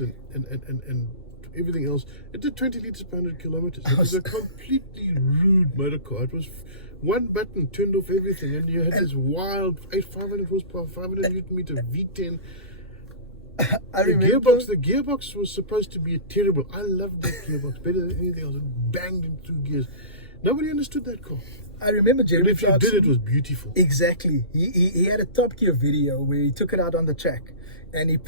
and everything else. It did 20 liters per 100 kilometers. It was a completely rude motor car. It was one button turned off everything, and you had this wild 500 horsepower, 500 newton meter V10. The gearbox was supposed to be terrible. I loved that gearbox better than anything else. It banged in 2 gears. Nobody understood that car. I remember Jeremy Clarkson. If you did, it was beautiful. Exactly. He had a Top Gear video where he took it out on the track, and he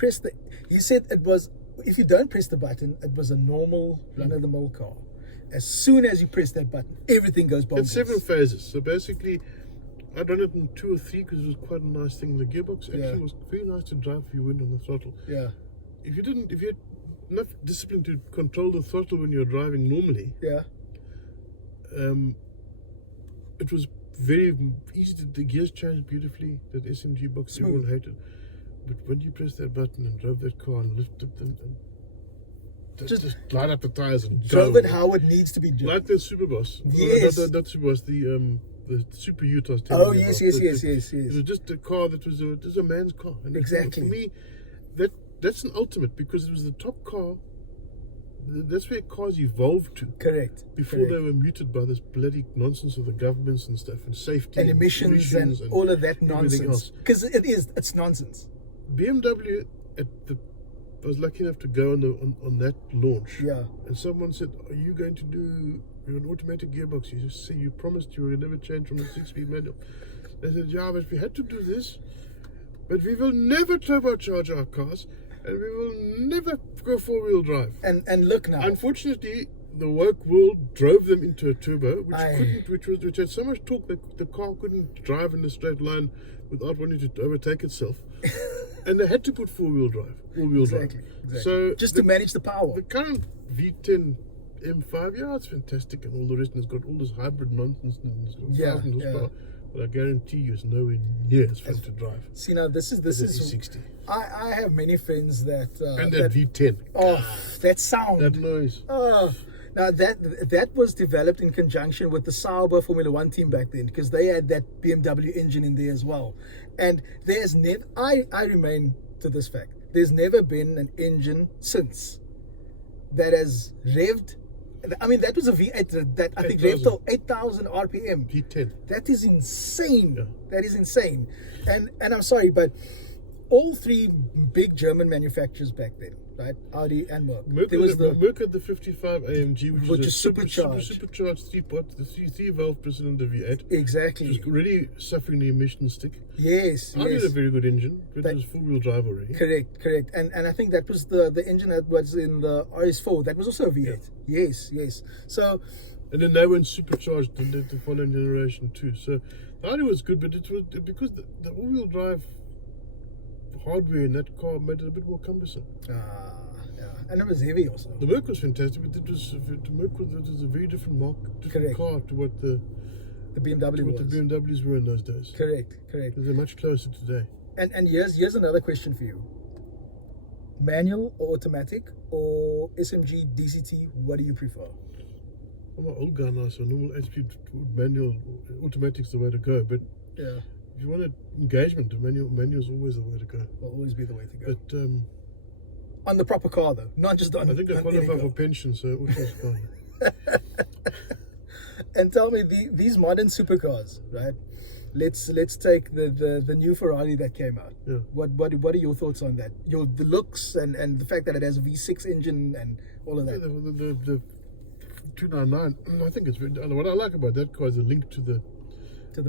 said it was, if you don't press the button, it was a normal run-of-the-mill car. As soon as you press that button, everything goes bonkers. It's 7 phases. So basically, I done it in 2 or 3 because it was quite a nice thing. The gearbox actually was very nice to drive if you went on the throttle. Yeah. If you had enough discipline to control the throttle when you're driving normally, it was very easy the gears changed beautifully. That SMG box everyone hated. But when you press that button and drove that car and lifted them and just light up the tires and drove it how it needs to be driven. Like the Superboss. Yes. Not Superboss, the Super Ute. Oh, yes. It was just a car that was a man's car. And exactly. For me, that's an ultimate, because it was the top car. That's where cars evolved to. Correct. Before they were muted by this bloody nonsense of the governments and stuff, and safety and emissions and all of that nonsense. Because it's nonsense. BMW I was lucky enough to go on that launch. Yeah. And someone said, "Are you going to do an automatic gearbox? You just say you promised you would never change from a 6-speed manual." I said, "Yeah, but we had to do this. But we will never turbocharge our cars, and we will never go 4-wheel drive." And look now. Unfortunately, the woke world drove them into a turbo, which had so much torque that the car couldn't drive in a straight line without wanting to overtake itself. And they had to put all-wheel drive. Exactly. So just to manage the power. The current V10 M5, it's fantastic and all the rest, and it's got all this hybrid nonsense and it's got 1,000 horsepower. But I guarantee you, it's nowhere near as fun to drive. See, now this is E60. I have many friends that and that V10. Oh, that sound. That noise. Oh. Now that was developed in conjunction with the Sauber Formula 1 team back then, because they had that BMW engine in there as well. And there's never, I remain to this fact, there's never been an engine since that has revved. I mean, that was a V8 that I think revved to 8,000 RPM. V10. That is insane. Yeah. That is insane. And I'm sorry, but all 3 big German manufacturers back then, right? Audi and Merc. Merc had the 55 AMG, which is supercharged 3-valve cylinder V8. Exactly. Which was really suffering the emission stick. Yes. Audi had a very good engine, but it was 4-wheel drive already. Correct. And I think that was the engine that was in the RS4. That was also a V8. Yeah. Yes. So. And then they went supercharged in the following generation too. So Audi was good, but it was because the all-wheel drive hardware in that car made it a bit more cumbersome. And it was heavy also. The Merc was fantastic, but it was a very different car to what the BMW was. What the BMWs were in those days. Correct. They're much closer today. And here's another question for you: manual or automatic, or SMG DCT? What do you prefer? I'm an old guy now, so normal 8-speed manual, automatic's the way to go. But if you want an engagement, manual is always the way to go. Will always be the way to go. But on the proper car, though, not just on. I think I qualify for pension, so auto's fine. And tell me, these modern supercars, right? Let's take the new Ferrari that came out. Yeah. What are your thoughts on that? The looks and the fact that it has a V6 engine and all of that. The 299. I think it's what I like about that car is the link to the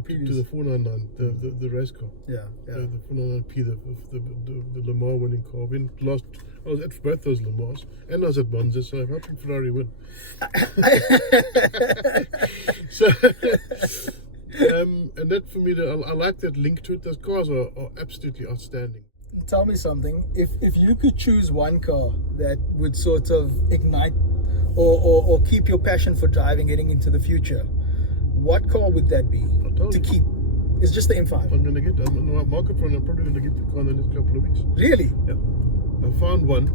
previous, to the 499, the race car. Yeah. The 499P, the Le Mans winning car. I was at both those Le Mans, and I was at Monza, so I'm helping Ferrari win. So, and that for me, I like that link to it. Those cars are absolutely outstanding. Tell me something. If you could choose one car that would sort of ignite or keep your passion for driving heading into the future, what car would that be to keep? It's just the M5. I'm in the market for it. I'm probably going to get the car in the next couple of weeks. Really? Yeah. I found one.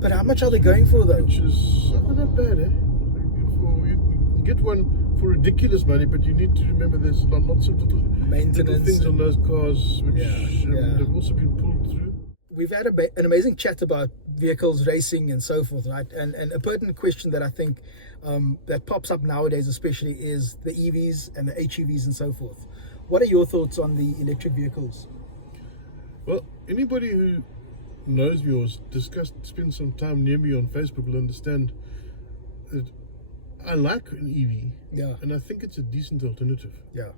But how much are they going for, though? Which is not bad, eh? You can get one for ridiculous money, but you need to remember there's lots of little maintenance things on those cars which have also been pulled through. we've had an amazing chat about vehicles, racing, and so forth, right? And a pertinent question that I think that pops up nowadays, especially, is the EVs and the HEVs and so forth. What are your thoughts on the electric vehicles? Well, anybody who knows me or spends some time near me on Facebook will understand that I like an EV. Yeah. And I think it's a decent alternative. Yeah.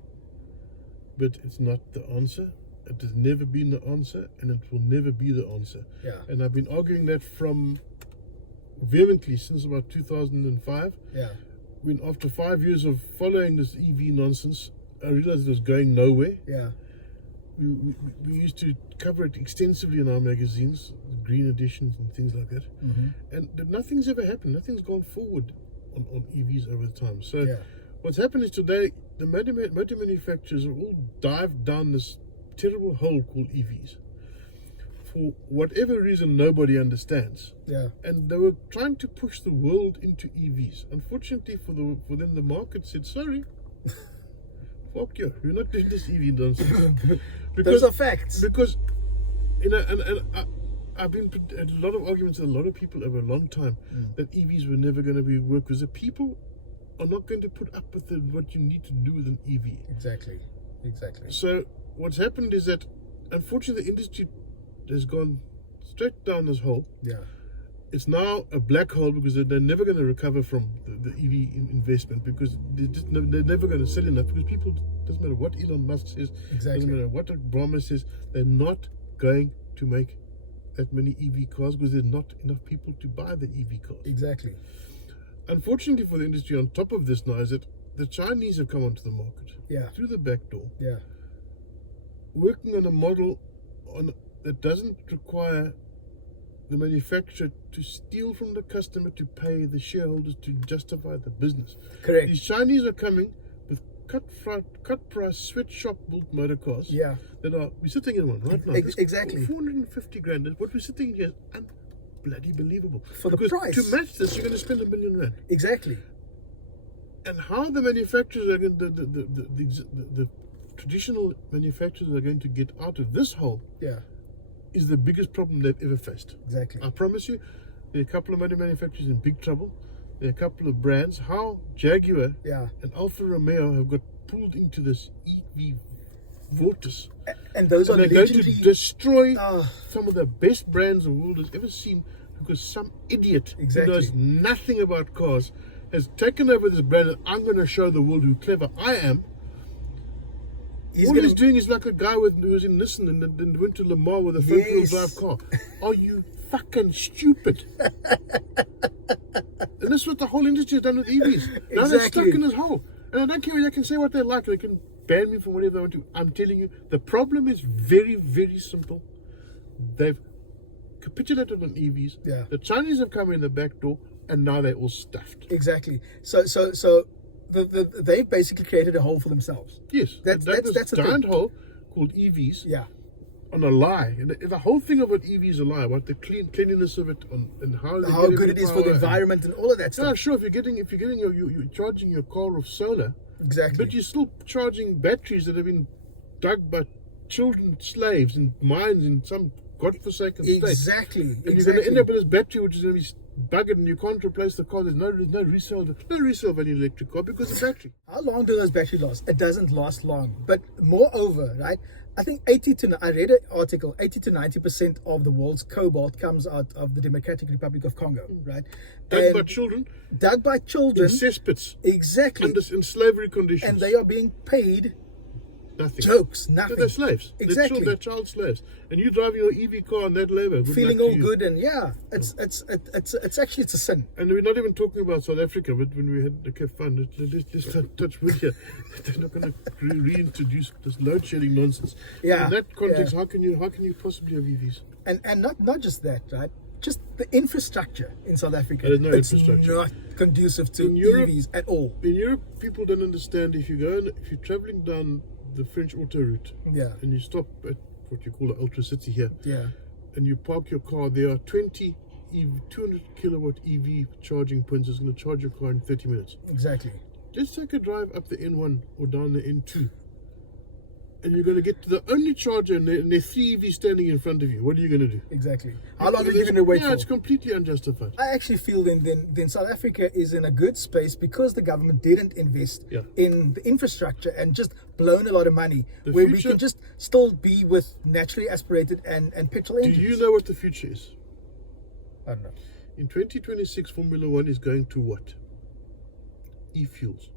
But it's not the answer. It has never been the answer, and it will never be the answer. Yeah. And I've been arguing that vehemently since about 2005. Yeah. When after 5 years of following this EV nonsense, I realized it was going nowhere. Yeah. We used to cover it extensively in our magazines, green editions and things like that. Mm-hmm. And nothing's ever happened. Nothing's gone forward on EVs over time. So Yeah. what's happened is today, the motor manufacturers are all dived down this terrible hole called EVs. For whatever reason, nobody understands. Yeah. And they were trying to push the world into EVs. Unfortunately for them, the market said, sorry, fuck you, we're not doing this EV nonsense. Those are facts. Because, I've been a lot of arguments with a lot of people over a long time that EVs were never going to work, because the people are not going to put up with what you need to do with an EV. Exactly. So what's happened is that, unfortunately, the industry has gone straight down this hole. Yeah. It's now a black hole, because they're never going to recover from the EV investment, because they're never going to sell enough, because people, doesn't matter what Elon Musk says, Exactly. doesn't matter what Brahma says, they're not going to make that many EV cars, because there's not enough people to buy the EV cars. Exactly. Unfortunately for the industry, on top of this now, is that the Chinese have come onto the market. Yeah. Through the back door. Yeah. Working on a model that doesn't require the manufacturer to steal from the customer to pay the shareholders to justify the business. Correct. These Chinese are coming with cut price sweatshop built motor cars. Yeah. We're sitting in one right now. Exactly. 450 grand. What we're sitting in here is bloody believable. For the price. To match this, you're going to spend R1 million. Exactly. And how the manufacturers are going, the traditional manufacturers are going to get out of this hole, is the biggest problem they've ever faced. Exactly. I promise you, there are a couple of motor manufacturers in big trouble. There are a couple of brands. How Jaguar and Alfa Romeo have got pulled into this EV vortex. And they're going to destroy some of the best brands the world has ever seen, because some idiot who knows nothing about cars has taken over this brand, and I'm going to show the world who clever I am. All he's doing is like a guy who was in Nissan and went to Le Mans with a front-wheel drive car. Are you fucking stupid? And that's what the whole industry has done with EVs. Now they're stuck in this hole. And I don't care, they can say what they like. They can ban me from whatever they want to. I'm telling you, the problem is very, very simple. They've capitulated on EVs. Yeah. The Chinese have come in the back door, and now they're all stuffed. Exactly. So they've basically created a hole for themselves. Yes. That's a giant hole called EVs. Yeah. On a lie, and the whole thing about EV is a lie. About the cleanliness of it, and how good it is for the environment and all of that stuff. Yeah, sure. If you're charging your car with solar, exactly, but you're still charging batteries that have been dug by children slaves in mines in some godforsaken state. Exactly. And you're going to end up with this battery which is going to be buggered, and you can't replace the car. There's no resale value in an electric car because of battery. How long do those batteries last? It doesn't last long. But moreover, right? I think I read an article, 80 to 90% of the world's cobalt comes out of the Democratic Republic of Congo, right? Dug by children. In cesspits. Exactly. In slavery conditions. And they are being paid nothing. Nothing. They're slaves. Exactly. They're child slaves. And you driving your EV car on that labor. Feeling all good, and it's actually a sin. And we're not even talking about South Africa, but when we had the Cape Fund, let's touch wood here. They're not going to reintroduce this load shedding nonsense. Yeah. In that context, how can you possibly have EVs? And not just that, right? Just the infrastructure in South Africa. There's no infrastructure. It's not conducive to EVs at all. In Europe, people don't understand if you're traveling down the French auto route, and you stop at what you call an ultra city here, and you park your car, there are 20 200 kilowatt EV charging points that's going to charge your car in 30 minutes. Exactly. Just take a drive up the N1 or down the N2. and you're going to get to the only charger, and there are 3 EVs standing in front of you. What are you going to do? Exactly. How long are you going to wait for? It's completely unjustified. I actually feel then South Africa is in a good space because the government didn't invest in the infrastructure and just blown a lot of money, where we can just still be with naturally aspirated and petrol engines. Do you know what the future is? I don't know. In 2026, Formula One is going to what? E-fuels.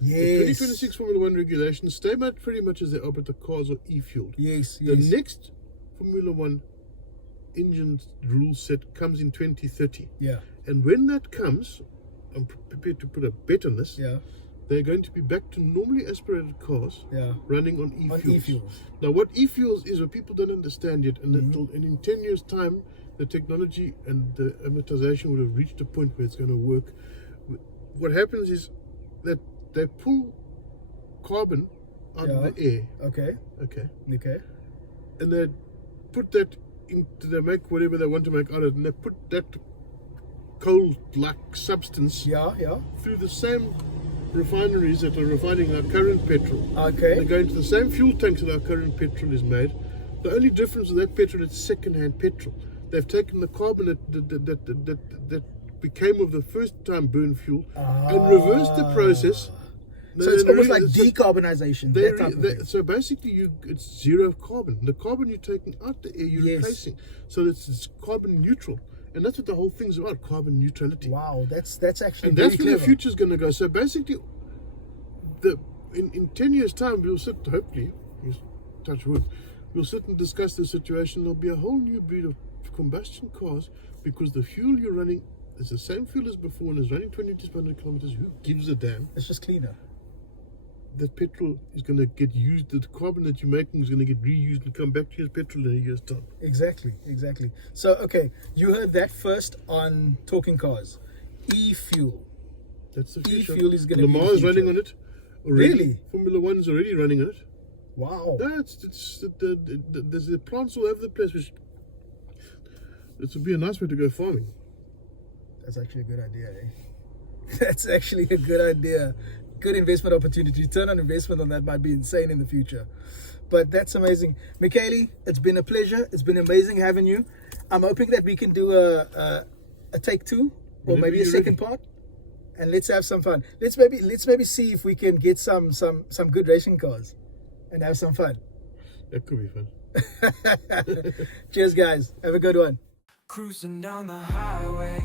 Yes. The 2026 Formula One regulations stay pretty much as they are, but the cars are e-fueled. Yes, The next Formula One engine rule set comes in 2030. Yeah. And when that comes, I'm prepared to put a bet on this. Yeah. They're going to be back to normally aspirated cars running on e-fuels. Now, what e-fuels is, what people don't understand yet, and, and in 10 years' time, the technology and the amortization would have reached a point where it's going to work. What happens is that they pull carbon out of the air. Okay. And they put that into, they make whatever they want to make out of it, and they put that coal-like substance through the same refineries that are refining our current petrol. They go into the same fuel tanks that our current petrol is made. The only difference with that petrol is second-hand petrol. They've taken the carbon that became of the first time burn fuel and reversed the process. So it's almost like decarbonization. So basically, it's zero carbon. The carbon you're taking out the air, you're replacing. So it's carbon neutral. And that's what the whole thing's about, carbon neutrality. Wow, that's actually and that's where the future's going to go. So basically, in 10 years' time, we'll sit, hopefully, touch wood, we'll sit and discuss the situation. There'll be a whole new breed of combustion cars because the fuel you're running is the same fuel as before and is running 20 to 100 kilometers. Who gives a damn? It's just cleaner. That petrol is going to get used, the carbon that you're making is going to get reused and come back to you as petrol in a year's time. Exactly. So, okay, you heard that first on Talking Cars. E-fuel. That's the future. E-fuel is going to be Lamar is running on it already. Really? Formula One's already running on it. Wow. No, there's the plants all over the place. Which it would be a nice way to go farming. That's actually a good idea, eh? That's actually a good idea. Good investment opportunity. Return on investment on that might be insane in the future. But that's amazing. Michele, it's been a pleasure. It's been amazing having you. I'm hoping that we can do a take 2 or maybe a second part. And let's have some fun. Let's maybe see if we can get some good racing cars and have some fun. That could be fun. Cheers, guys. Have a good one. Cruising down the highway.